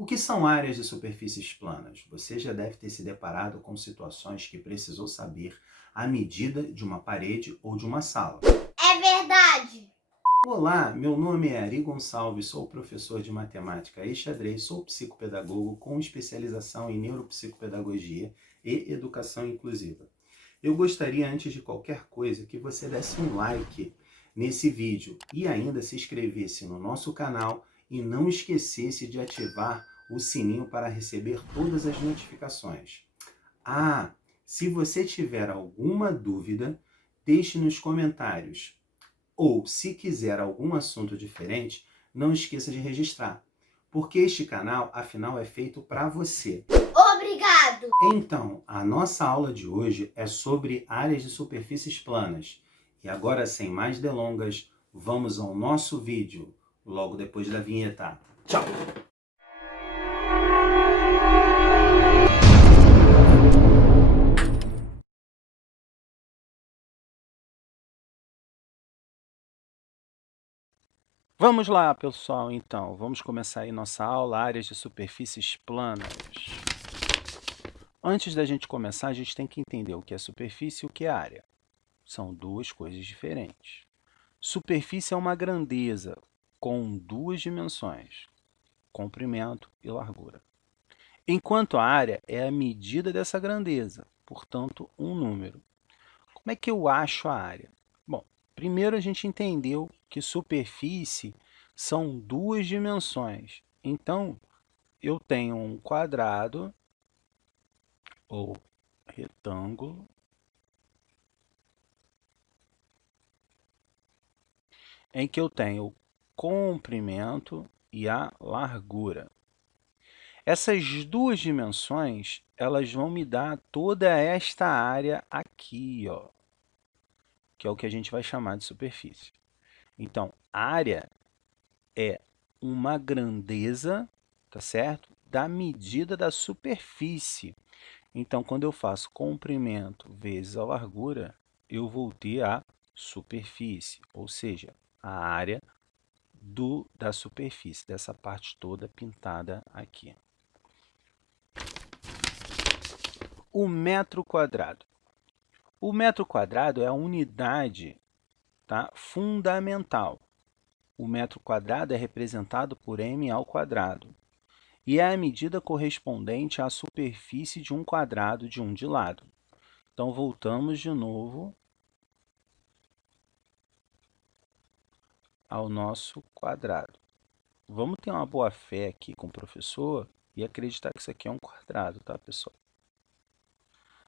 O que são áreas de superfícies planas? Você já deve ter se deparado com situações que precisou saber a medida de uma parede ou de uma sala. É verdade! Olá, meu nome é Ari Gonçalves, sou professor de matemática e xadrez, sou psicopedagogo com especialização em neuropsicopedagogia e educação inclusiva. Eu gostaria, antes de qualquer coisa, que você desse um like nesse vídeo e ainda se inscrevesse no nosso canal e não esquecesse de ativar o sininho para receber todas as notificações. Ah, se você tiver alguma dúvida, deixe nos comentários. Ou, se quiser algum assunto diferente, não esqueça de registrar, porque este canal, afinal, é feito para você. Obrigado! Então, a nossa aula de hoje é sobre áreas de superfícies planas. E agora, sem mais delongas, vamos ao nosso vídeo, logo depois da vinheta. Tchau! Vamos lá, pessoal, então. Vamos começar aí nossa aula, áreas de superfícies planas. Antes da gente começar, a gente tem que entender o que é superfície e o que é área. São duas coisas diferentes. Superfície é uma grandeza com duas dimensões, comprimento e largura. Enquanto a área é a medida dessa grandeza, portanto, um número. Como é que eu acho a área? Bom, primeiro a gente entendeu que superfície são duas dimensões. Então, eu tenho um quadrado ou retângulo em que eu tenho o comprimento e a largura. Essas duas dimensões, elas vão me dar toda esta área aqui, ó, que é o que a gente vai chamar de superfície. Então, área é uma grandeza, tá certo? Da medida da superfície. Então, quando eu faço comprimento vezes a largura, eu vou ter a superfície, ou seja, a área da superfície, dessa parte toda pintada aqui. O metro quadrado. O metro quadrado é a unidade, tá, fundamental. O metro quadrado é representado por m ao quadrado e é a medida correspondente à superfície de um quadrado de um de lado. Então, voltamos de novo ao nosso quadrado. Vamos ter uma boa fé aqui com o professor e acreditar que isso aqui é um quadrado, tá, pessoal?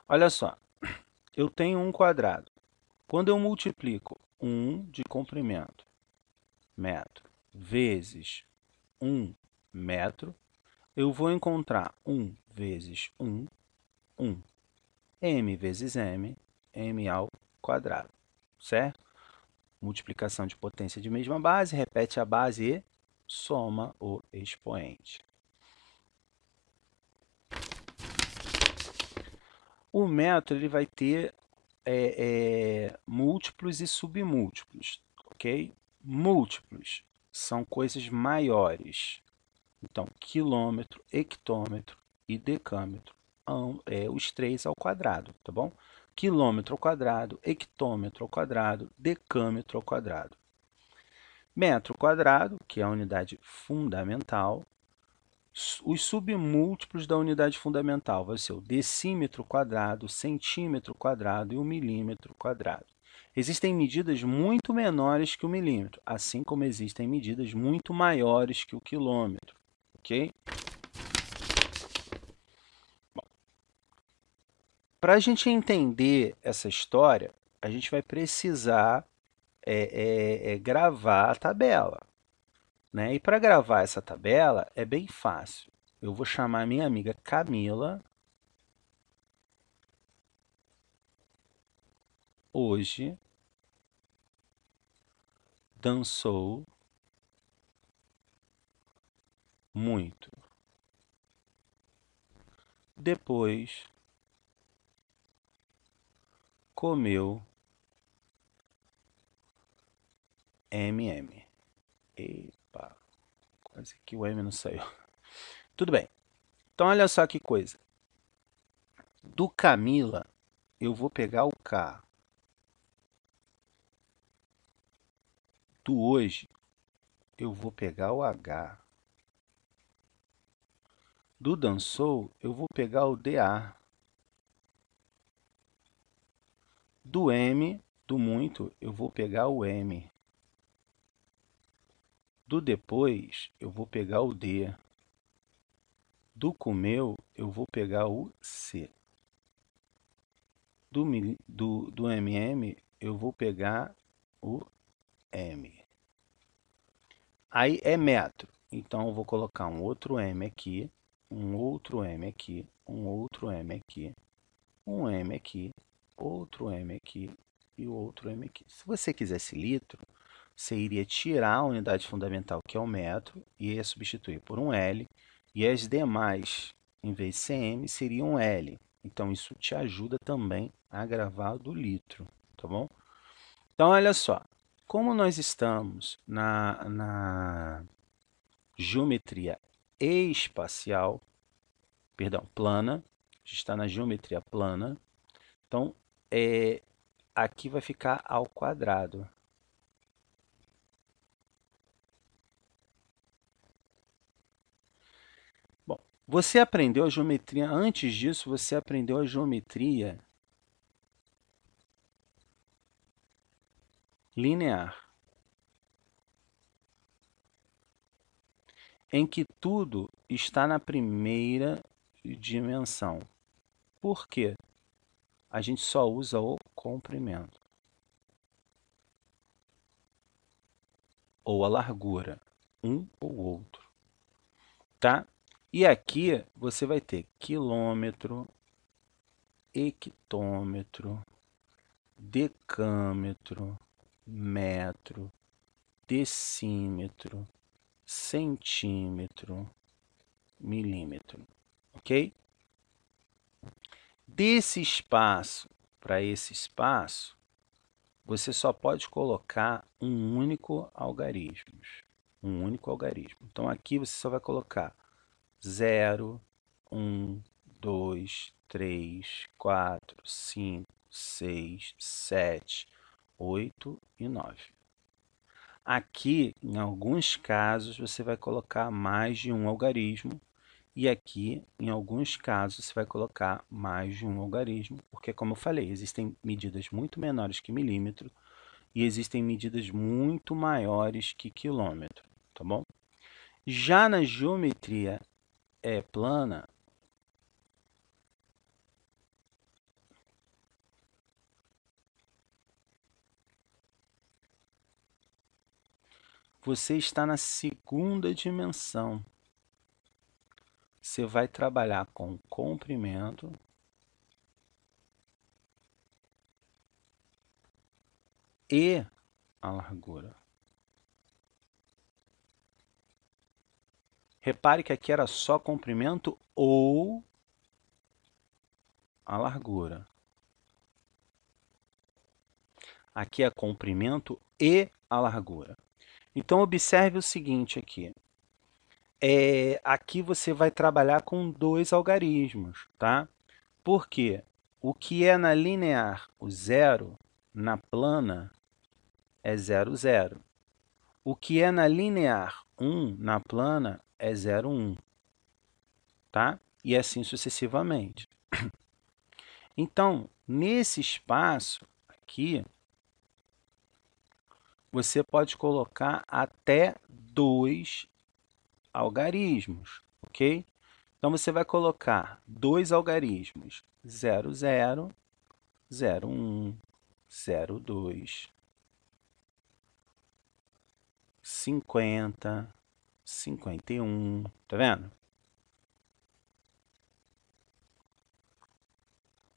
Olha só, eu tenho um quadrado. Quando eu multiplico 1 de comprimento, metro, vezes 1 metro, eu vou encontrar 1 vezes 1, 1. M vezes m ao quadrado, certo? Multiplicação de potência de mesma base, repete a base e soma o expoente. O metro ele vai ter múltiplos e submúltiplos, ok? Múltiplos são coisas maiores. Então, quilômetro, hectômetro e decâmetro, os três ao quadrado, tá bom? Quilômetro ao quadrado, hectômetro ao quadrado, decâmetro ao quadrado. Metro quadrado, que é a unidade fundamental, os submúltiplos da unidade fundamental vai ser o decímetro quadrado, centímetro quadrado e o milímetro quadrado. Existem medidas muito menores que o milímetro, assim como existem medidas muito maiores que o quilômetro, ok? Para a gente entender essa história, a gente vai precisar gravar a tabela, né? E para gravar essa tabela é bem fácil. Eu vou chamar minha amiga Camila. Hoje dançou muito. Depois comeu M&M. Epa, quase que o M não saiu. Tudo bem. Então, olha só que coisa. Do Camila, eu vou pegar o K. Do hoje, eu vou pegar o H. Do dançou, eu vou pegar o DA. Do M, do muito, eu vou pegar o M. Do depois, eu vou pegar o D. Do comeu, eu vou pegar o C. Do MM, eu vou pegar o M. Aí é metro. Então, eu vou colocar um outro M aqui, um outro M aqui, um outro M aqui, um M aqui, outro M aqui e outro M aqui. Se você quisesse litro, você iria tirar a unidade fundamental, que é o metro, e ia substituir por um L, e as demais, em vez de cm, seriam L. Então, isso te ajuda também a gravar do litro, tá bom? Então, olha só, como nós estamos na geometria espacial, perdão, plana, a gente está na geometria plana, então, aqui vai ficar ao quadrado. Bom, você aprendeu a geometria, antes disso, você aprendeu a geometria linear, em que tudo está na primeira dimensão. Por quê? A gente só usa o comprimento ou a largura, um ou outro, tá? E aqui você vai ter quilômetro, hectômetro, decâmetro, metro, decímetro, centímetro, milímetro, ok? Desse espaço para esse espaço, você só pode colocar um único algarismo. Um único algarismo. Então, aqui você só vai colocar 0, 1, 2, 3, 4, 5, 6, 7, 8 e 9. Aqui, em alguns casos, você vai colocar mais de um algarismo. E aqui, em alguns casos, você vai colocar mais de um algarismo, porque, como eu falei, existem medidas muito menores que milímetro e existem medidas muito maiores que quilômetro, tá bom? Já na geometria plana, você está na segunda dimensão. Você vai trabalhar com comprimento e a largura. Repare que aqui era só comprimento ou a largura. Aqui é comprimento e a largura. Então, observe o seguinte aqui. Aqui você vai trabalhar com dois algarismos, tá? Por quê? O que é na linear o zero, na plana é 0, 0. O que é na linear 1, na plana, é 0, 1. Tá? E assim sucessivamente. Então, nesse espaço aqui, você pode colocar até dois algarismos, ok? Então, você vai colocar dois algarismos, 0, 0, 0, 1, 0, 2, 50, 51, tá vendo?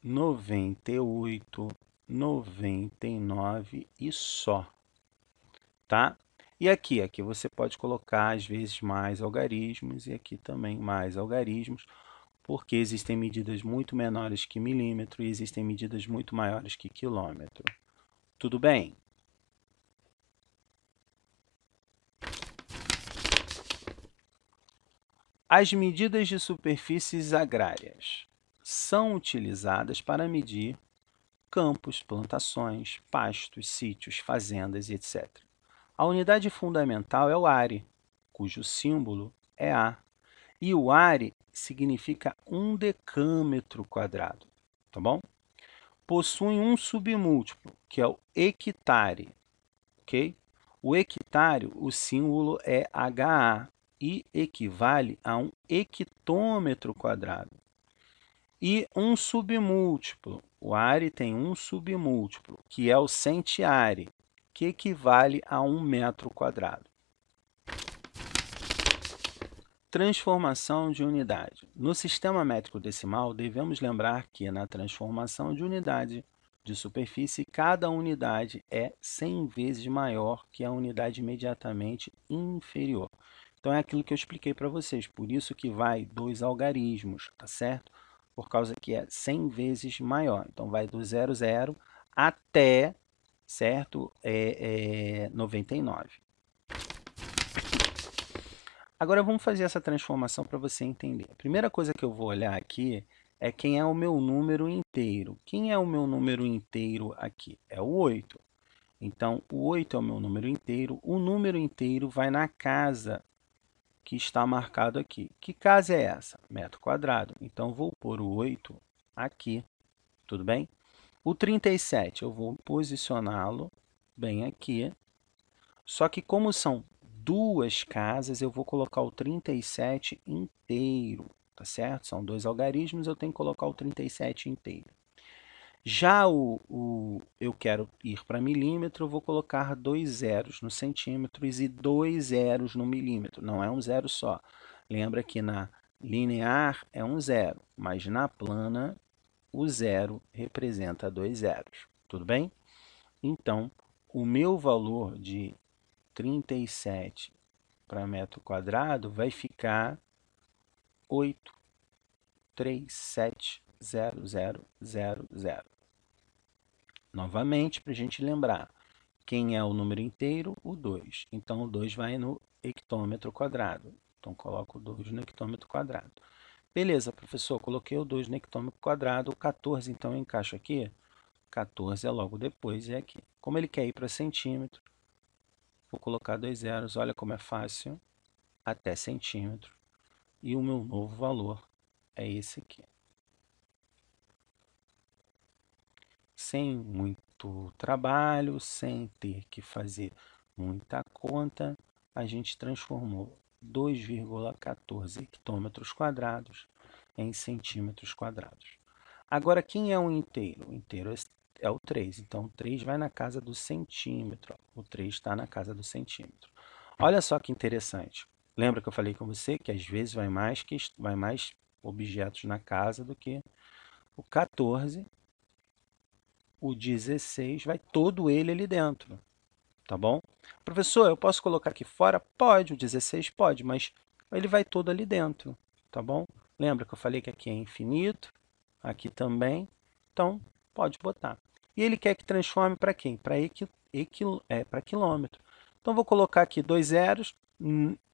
98, 99 e só, tá? E aqui você pode colocar às vezes mais algarismos e aqui também mais algarismos, porque existem medidas muito menores que milímetro e existem medidas muito maiores que quilômetro. Tudo bem? As medidas de superfícies agrárias são utilizadas para medir campos, plantações, pastos, sítios, fazendas, etc. A unidade fundamental é o are, cujo símbolo é A. E o are significa 1 decâmetro quadrado, tá bom? Possuem um submúltiplo, que é o hectare, ok? O hectare, o símbolo é HA e equivale a 1 hectômetro quadrado. E um submúltiplo, o are tem um submúltiplo, que é o centiare, que equivale a 1 metro quadrado. Transformação de unidade. No sistema métrico decimal, devemos lembrar que na transformação de unidade de superfície, cada unidade é 100 vezes maior que a unidade imediatamente inferior. Então, é aquilo que eu expliquei para vocês, por isso que vai dois algarismos, tá certo? Por causa que é 100 vezes maior. Então, vai do 00 até, certo? 99. Agora vamos fazer essa transformação para você entender. A primeira coisa que eu vou olhar aqui é quem é o meu número inteiro. Quem é o meu número inteiro aqui? É o 8. Então, o 8 é o meu número inteiro. O número inteiro vai na casa que está marcado aqui. Que casa é essa? Metro quadrado. Então, vou pôr o 8 aqui. Tudo bem? O 37, eu vou posicioná-lo bem aqui. Só que como são duas casas, eu vou colocar o 37 inteiro, tá certo? São dois algarismos, eu tenho que colocar o 37 inteiro. Já eu quero ir para milímetro, eu vou colocar 2 zeros no centímetros e 2 zeros no milímetro. Não é um zero só. Lembra que na linear é um zero, mas na plana o zero representa 2 zeros. Tudo bem? Então, o meu valor de 37 para metro quadrado vai ficar 8370000. Novamente, para a gente lembrar, quem é o número inteiro? O 2. Então, o 2 vai no hectômetro quadrado. Então, coloco o 2 no hectômetro quadrado. Beleza, professor, coloquei o 2 no hectômetro quadrado. O 14, então, eu encaixo aqui. 14 é logo depois, é aqui. Como ele quer ir para centímetro, vou colocar 2 zeros. Olha como é fácil. Até centímetro. E o meu novo valor é esse aqui. Sem muito trabalho, sem ter que fazer muita conta, a gente transformou 2,14 hectômetros quadrados em centímetros quadrados. Agora, quem é o inteiro? O inteiro é o 3. Então, o 3 vai na casa do centímetro. O 3 está na casa do centímetro. Olha só que interessante. Lembra que eu falei com você que às vezes vai mais objetos na casa do que o 14, o 16, vai todo ele ali dentro, tá bom? Professor, eu posso colocar aqui fora? Pode, o 16 pode, mas ele vai todo ali dentro, tá bom? Lembra que eu falei que aqui é infinito, aqui também, então pode botar. E ele quer que transforme para quem? Para quilômetro. Então, vou colocar aqui 2 zeros,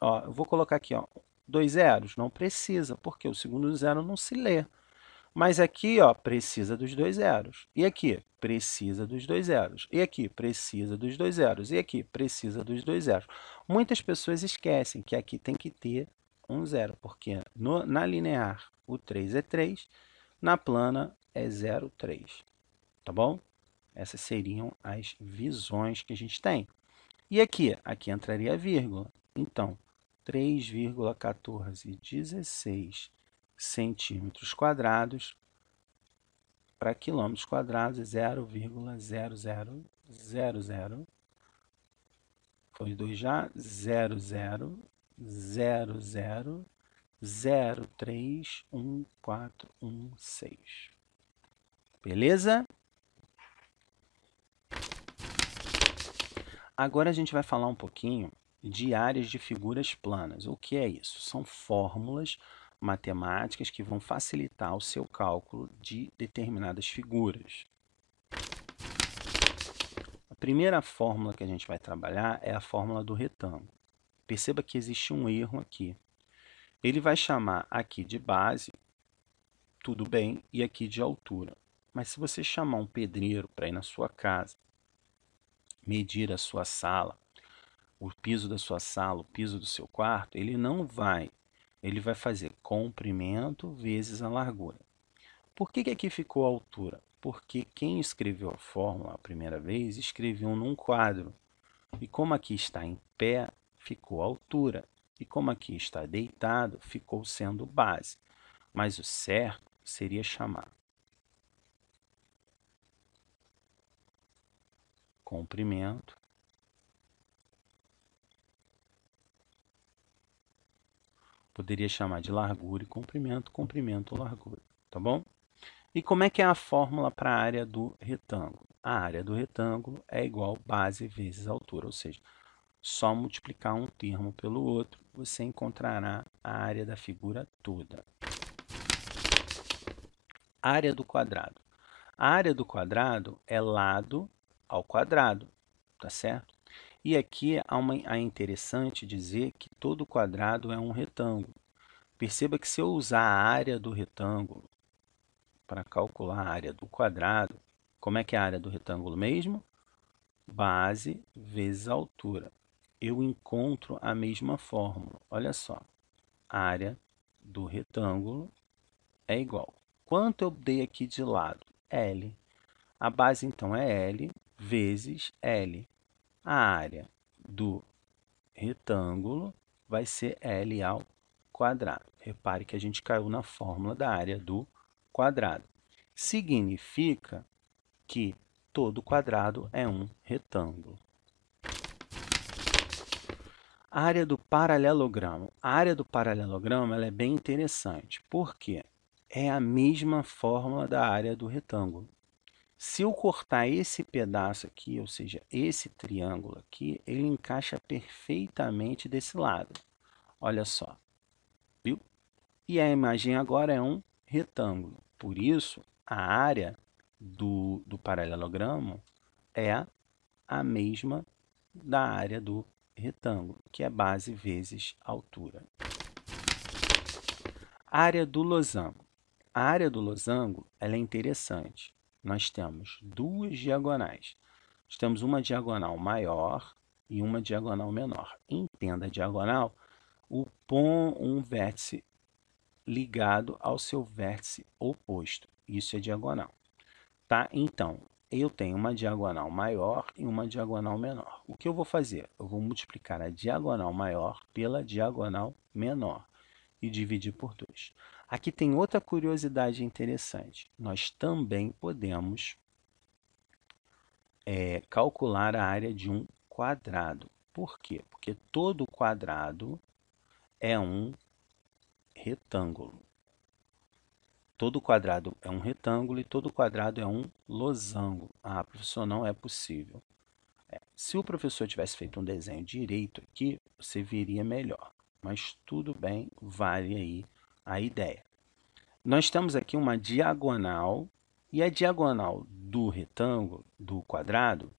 ó, eu vou colocar aqui, ó, 2 zeros, não precisa, porque o segundo zero não se lê. Mas aqui, ó, precisa dos 2 zeros. E aqui, precisa dos 2 zeros. E aqui, precisa dos 2 zeros. E aqui, precisa dos 2 zeros. Muitas pessoas esquecem que aqui tem que ter um zero, porque na linear o 3 é 3, na plana é 0,3. Tá bom? Essas seriam as visões que a gente tem. E aqui? Aqui entraria a vírgula. Então, 3,1416 centímetros quadrados para quilômetros quadrados, 0,0000, foi 2 já, 0,00031416. Beleza? Agora a gente vai falar um pouquinho de áreas de figuras planas. O que é isso? São fórmulas matemáticas que vão facilitar o seu cálculo de determinadas figuras. A primeira fórmula que a gente vai trabalhar é a fórmula do retângulo. Perceba que existe um erro aqui. Ele vai chamar aqui de base, tudo bem, e aqui de altura. Mas se você chamar um pedreiro para ir na sua casa, medir a sua sala, o piso da sua sala, o piso do seu quarto, ele não vai. Ele vai fazer comprimento vezes a largura. Por que aqui ficou a altura? Porque quem escreveu a fórmula a primeira vez, escreveu num quadro. E como aqui está em pé, ficou a altura. E como aqui está deitado, ficou sendo base. Mas o certo seria chamar comprimento poderia chamar de largura e comprimento, comprimento ou largura, tá bom? E como é que é a fórmula para a área do retângulo? A área do retângulo é igual base vezes altura, ou seja, só multiplicar um termo pelo outro, você encontrará a área da figura toda. Área do quadrado. A área do quadrado é lado ao quadrado, tá certo? E aqui é interessante dizer que todo quadrado é um retângulo. Perceba que se eu usar a área do retângulo para calcular a área do quadrado, como é que é a área do retângulo mesmo? Base vezes altura. Eu encontro a mesma fórmula. Olha só, a área do retângulo é igual. Quanto eu dei aqui de lado? L. A base, então, é L vezes L. A área do retângulo vai ser L ao quadrado. Repare que a gente caiu na fórmula da área do quadrado. Significa que todo quadrado é um retângulo. A área do paralelogramo. A área do paralelogramo ela é bem interessante. Por quê? É a mesma fórmula da área do retângulo. Se eu cortar esse pedaço aqui, ou seja, esse triângulo aqui, ele encaixa perfeitamente desse lado. Olha só, viu? E a imagem agora é um retângulo. Por isso, a área do paralelogramo é a mesma da área do retângulo, que é base vezes altura. Área do losango. A área do losango ela é interessante. Nós temos duas diagonais. Nós temos uma diagonal maior e uma diagonal menor. Entenda a diagonal, um vértice ligado ao seu vértice oposto. Isso é diagonal. Tá? Então, eu tenho uma diagonal maior e uma diagonal menor. O que eu vou fazer? Eu vou multiplicar a diagonal maior pela diagonal menor e dividir por 2. Aqui tem outra curiosidade interessante. Nós também podemos calcular a área de um quadrado. Por quê? Porque todo quadrado é um retângulo. Todo quadrado é um retângulo e todo quadrado é um losango. Ah, professor, não é possível. Se o professor tivesse feito um desenho direito aqui, você veria melhor. Mas tudo bem, vale aí a ideia. Nós temos aqui uma diagonal, e a diagonal do retângulo, do quadrado,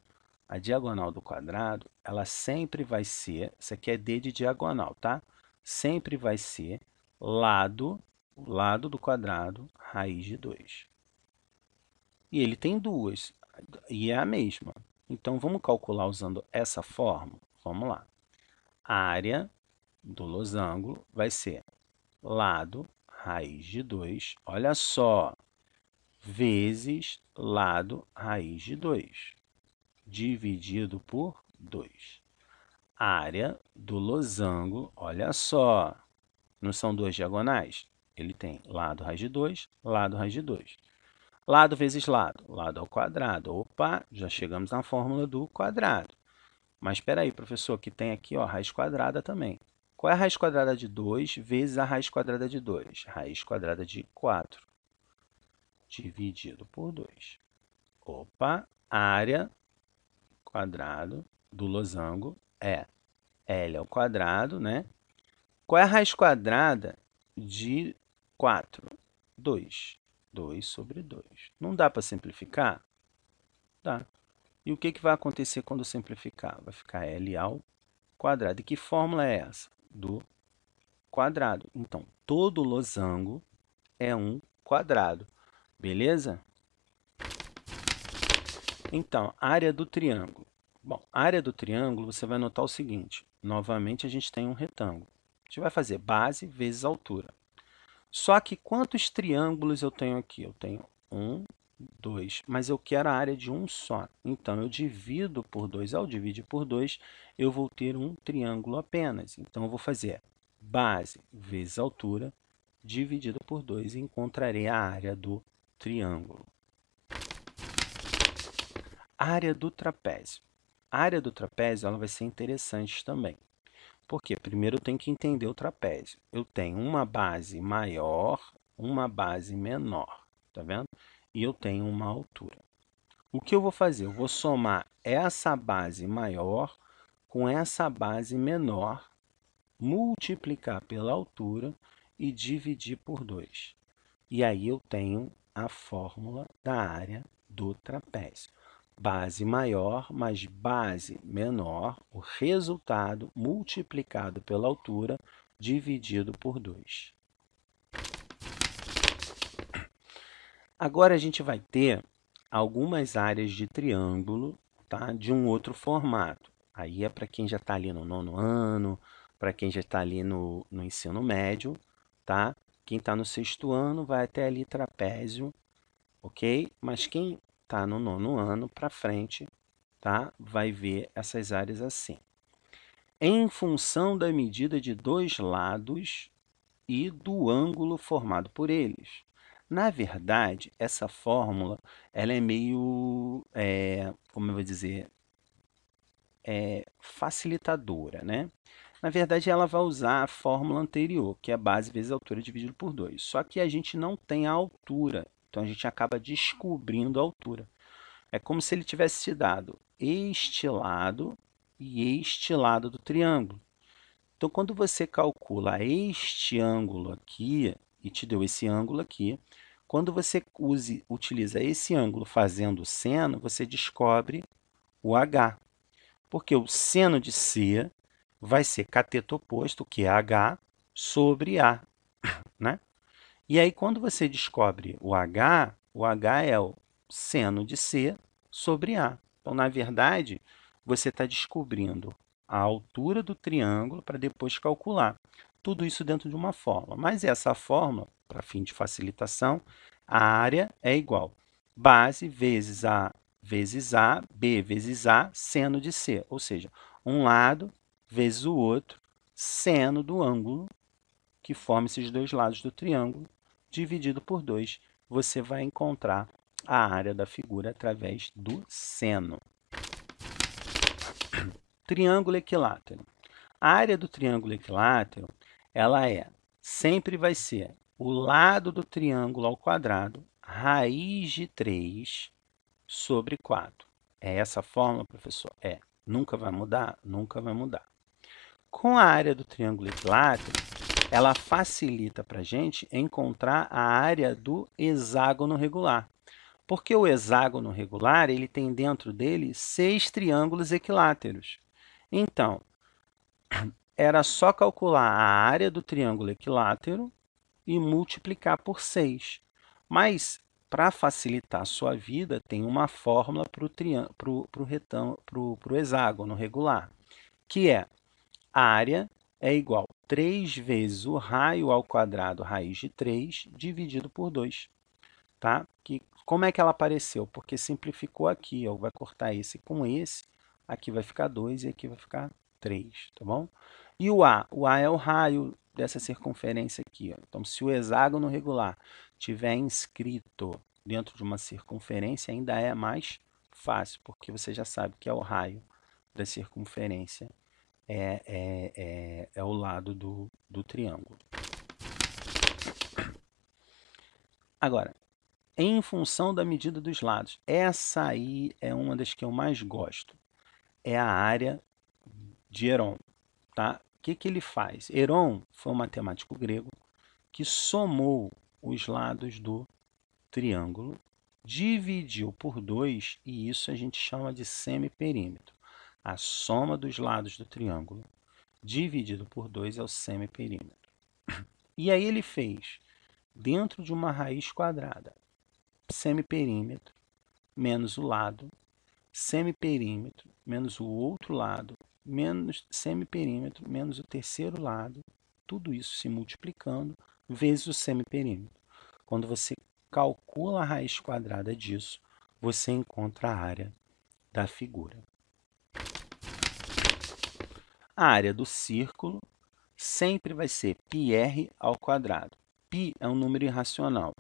a diagonal do quadrado, ela sempre vai ser, isso aqui é D de diagonal, tá? Sempre vai ser o lado do quadrado, raiz de 2. E ele tem duas, e é a mesma. Então, vamos calcular usando essa fórmula? Vamos lá. A área do losango vai ser lado, raiz de 2, olha só, vezes lado, raiz de 2, dividido por 2. Área do losango, olha só, não são duas diagonais? Ele tem lado, raiz de 2, lado, raiz de 2. Lado vezes lado, lado ao quadrado. Opa, já chegamos na fórmula do quadrado. Mas espera aí, professor, que tem aqui ó, raiz quadrada também. Qual é a raiz quadrada de 2 vezes a raiz quadrada de 2? Raiz quadrada de 4, dividido por 2. Opa, área quadrado do losango é L ao quadrado, né? Qual é a raiz quadrada de 4? 2. 2 sobre 2. Não dá para simplificar? Dá. E o que vai acontecer quando simplificar? Vai ficar L ao quadrado. E que fórmula é essa? Do quadrado. Então, todo losango é um quadrado, beleza? Então, área do triângulo. Bom, área do triângulo, você vai notar o seguinte. Novamente, a gente tem um retângulo. A gente vai fazer base vezes altura. Só que quantos triângulos eu tenho aqui? Eu tenho um, dois, mas eu quero a área de um só. Então, eu divido por 2. Ao dividir por 2, eu vou ter um triângulo apenas. Então, eu vou fazer base vezes altura, dividido por 2, e encontrarei a área do triângulo. Área do trapézio. A área do trapézio ela vai ser interessante também. Porque primeiro eu tenho que entender o trapézio. Eu tenho uma base maior, uma base menor, tá vendo? E eu tenho uma altura. O que eu vou fazer? Eu vou somar essa base maior com essa base menor, multiplicar pela altura e dividir por 2. E aí eu tenho a fórmula da área do trapézio. Base maior mais base menor, o resultado multiplicado pela altura dividido por 2. Agora a gente vai ter algumas áreas de triângulo, tá? De um outro formato. Aí é para quem já está ali no 9º ano, para quem já está ali no ensino médio, tá? Quem está no 6º ano vai até ali trapézio, ok? Mas quem está no 9º ano para frente, tá? Vai ver essas áreas assim. Em função da medida de dois lados e do ângulo formado por eles. Na verdade, essa fórmula ela é meio, como eu vou dizer, facilitadora, né? Na verdade, ela vai usar a fórmula anterior, que é base vezes altura dividido por 2. Só que a gente não tem a altura, então a gente acaba descobrindo a altura. É como se ele tivesse te dado este lado e este lado do triângulo. Então, quando você calcula este ângulo aqui, e te deu esse ângulo aqui, quando você utiliza esse ângulo fazendo seno, você descobre o H. Porque o seno de C vai ser cateto oposto, que é H, sobre A, né? E aí, quando você descobre o H é o seno de C sobre A. Então, na verdade, você está descobrindo a altura do triângulo para depois calcular. Tudo isso dentro de uma fórmula. Mas essa fórmula, para fim de facilitação, a área é igual base vezes A, B vezes A, seno de C. Ou seja, um lado vezes o outro, seno do ângulo que forma esses dois lados do triângulo, dividido por 2, você vai encontrar a área da figura através do seno. Triângulo equilátero. A área do triângulo equilátero, ela sempre vai ser o lado do triângulo ao quadrado, raiz de 3 sobre 4. É essa a fórmula, professor? É. Nunca vai mudar? Nunca vai mudar. Com a área do triângulo equilátero, ela facilita para a gente encontrar a área do hexágono regular. Porque o hexágono regular ele tem dentro dele 6 triângulos equiláteros. Então, era só calcular a área do triângulo equilátero e multiplicar por 6. Mas, para facilitar a sua vida, tem uma fórmula para o hexágono regular, que é a área é igual a 3 vezes o raio ao quadrado raiz de 3 dividido por 2. Tá? Como é que ela apareceu? Porque simplificou aqui, ó, vai cortar esse com esse, aqui vai ficar 2 e aqui vai ficar 3, tá bom? E o A? O A é o raio dessa circunferência aqui. Ó. Então, se o hexágono regular tiver inscrito dentro de uma circunferência, ainda é mais fácil, porque você já sabe que é o raio da circunferência é o lado do triângulo. Agora, em função da medida dos lados, essa aí é uma das que eu mais gosto. É a área de Heron. Tá? O que ele faz? Heron foi um matemático grego que somou os lados do triângulo, dividiu por 2, e isso a gente chama de semiperímetro. A soma dos lados do triângulo dividido por 2 é o semiperímetro. E aí ele fez, dentro de uma raiz quadrada, semiperímetro menos o lado, semiperímetro menos o outro lado, menos semiperímetro menos o terceiro lado, tudo isso se multiplicando, vezes o semiperímetro. Quando você calcula a raiz quadrada disso, você encontra a área da figura. A área do círculo sempre vai ser πr ao quadrado. Π é um número irracional,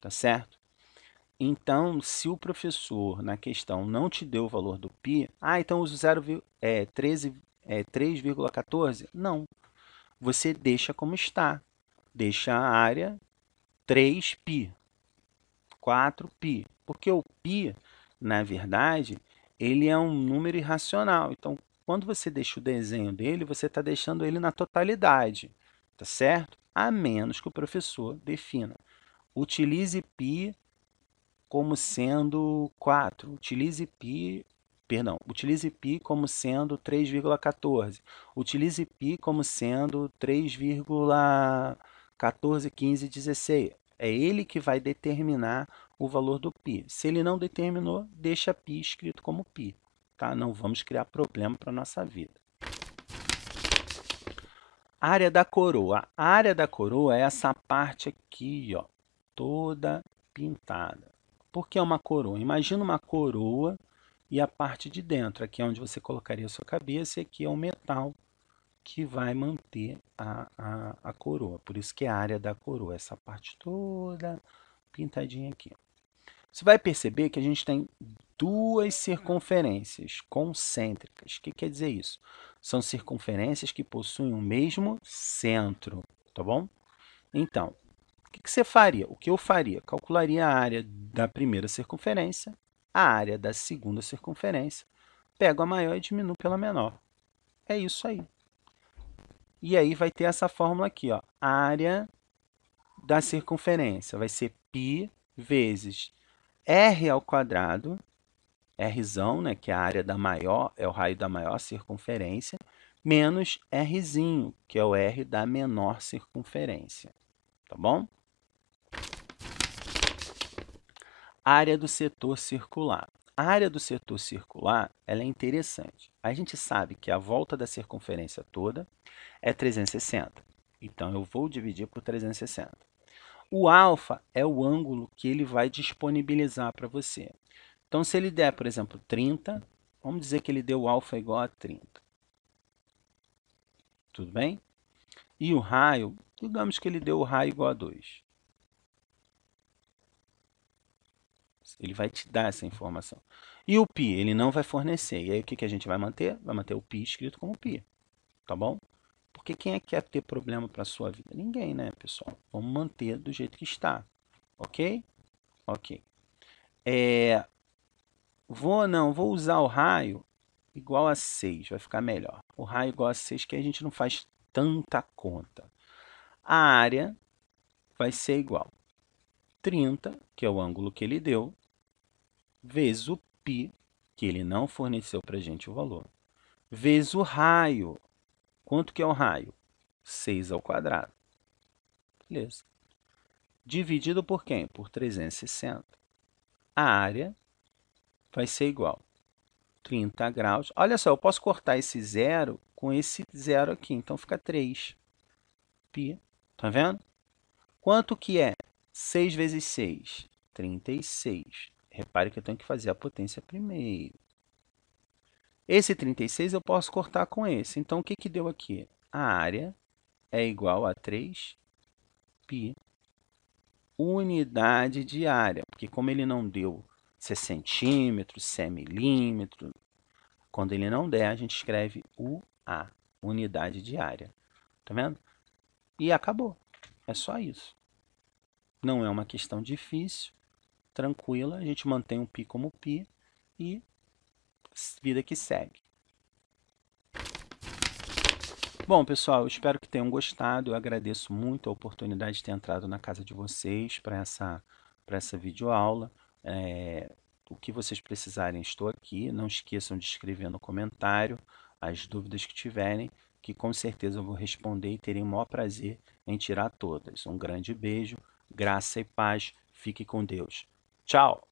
tá certo? Então, se o professor, na questão, não te deu o valor do π, então uso 3,14? Não, você deixa como está. Deixa a área 3π, 4π, porque o π, na verdade, ele é um número irracional. Então, quando você deixa o desenho dele, você está deixando ele na totalidade, tá certo? A menos que o professor defina. Utilize π como sendo 4, utilize π como sendo 3,14, utilize π como sendo 3,14, 15, 16. É ele que vai determinar o valor do π. Se ele não determinou, deixa π escrito como π. Tá? Não vamos criar problema para a nossa vida. Área da coroa. A área da coroa é essa parte aqui, ó, toda pintada. Por que uma coroa? Imagina uma coroa e a parte de dentro. Aqui é onde você colocaria a sua cabeça e aqui é o metal que vai manter a coroa. Por isso que é a área da coroa, essa parte toda pintadinha aqui. Você vai perceber que a gente tem duas circunferências concêntricas. O que quer dizer isso? São circunferências que possuem o mesmo centro, tá bom? Então, o que você faria? O que eu faria? Calcularia a área da primeira circunferência, a área da segunda circunferência, pego a maior e diminuo pela menor. É isso aí. E aí vai ter essa fórmula aqui, ó. A área da circunferência vai ser π vezes r ao quadrado, Rzão, né, que é a área da maior, é o raio da maior circunferência, menos Rzinho, que é o R da menor circunferência. Tá bom? Área do setor circular. A área do setor circular ela é interessante. A gente sabe que a volta da circunferência toda é 360. Então, eu vou dividir por 360. O alfa é o ângulo que ele vai disponibilizar para você. Então, se ele der, por exemplo, 30, vamos dizer que ele deu o alfa igual a 30. Tudo bem? E o raio, digamos que ele deu o raio igual a 2. Ele vai te dar essa informação. E o π, ele não vai fornecer. E aí, o que a gente vai manter? Vai manter o π escrito como π. Tá bom? Porque quem é que quer ter problema para a sua vida? Ninguém, né, pessoal? Vamos manter do jeito que está. Ok? Ok. Vou usar o raio igual a 6, vai ficar melhor. O raio igual a 6 que a gente não faz tanta conta. A área vai ser igual a 30, que é o ângulo que ele deu, vezes o π, que ele não forneceu para a gente o valor, vezes o raio. Quanto que é o raio? 6 ao quadrado. Beleza. Dividido por quem? Por 360. A área vai ser igual a 30 graus. Olha só, eu posso cortar esse zero com esse zero aqui. Então, fica 3 π. Tá vendo? Quanto que é 6 vezes 6? 36. Repare que eu tenho que fazer a potência primeiro. Esse 36 eu posso cortar com esse. Então, o que que deu aqui? A área é igual a 3π unidade de área. Porque como ele não deu se é centímetro, se é milímetro, quando ele não der, a gente escreve UA, unidade de área. Tá vendo? E acabou. É só isso. Não é uma questão difícil, tranquila. A gente mantém o π como π e vida que segue. Bom, pessoal, eu espero que tenham gostado. Eu agradeço muito a oportunidade de ter entrado na casa de vocês para essa videoaula. O que vocês precisarem, estou aqui. Não esqueçam de escrever no comentário as dúvidas que tiverem, que com certeza eu vou responder e terei o maior prazer em tirar todas. Um grande beijo, graça e paz. Fique com Deus. Tchau!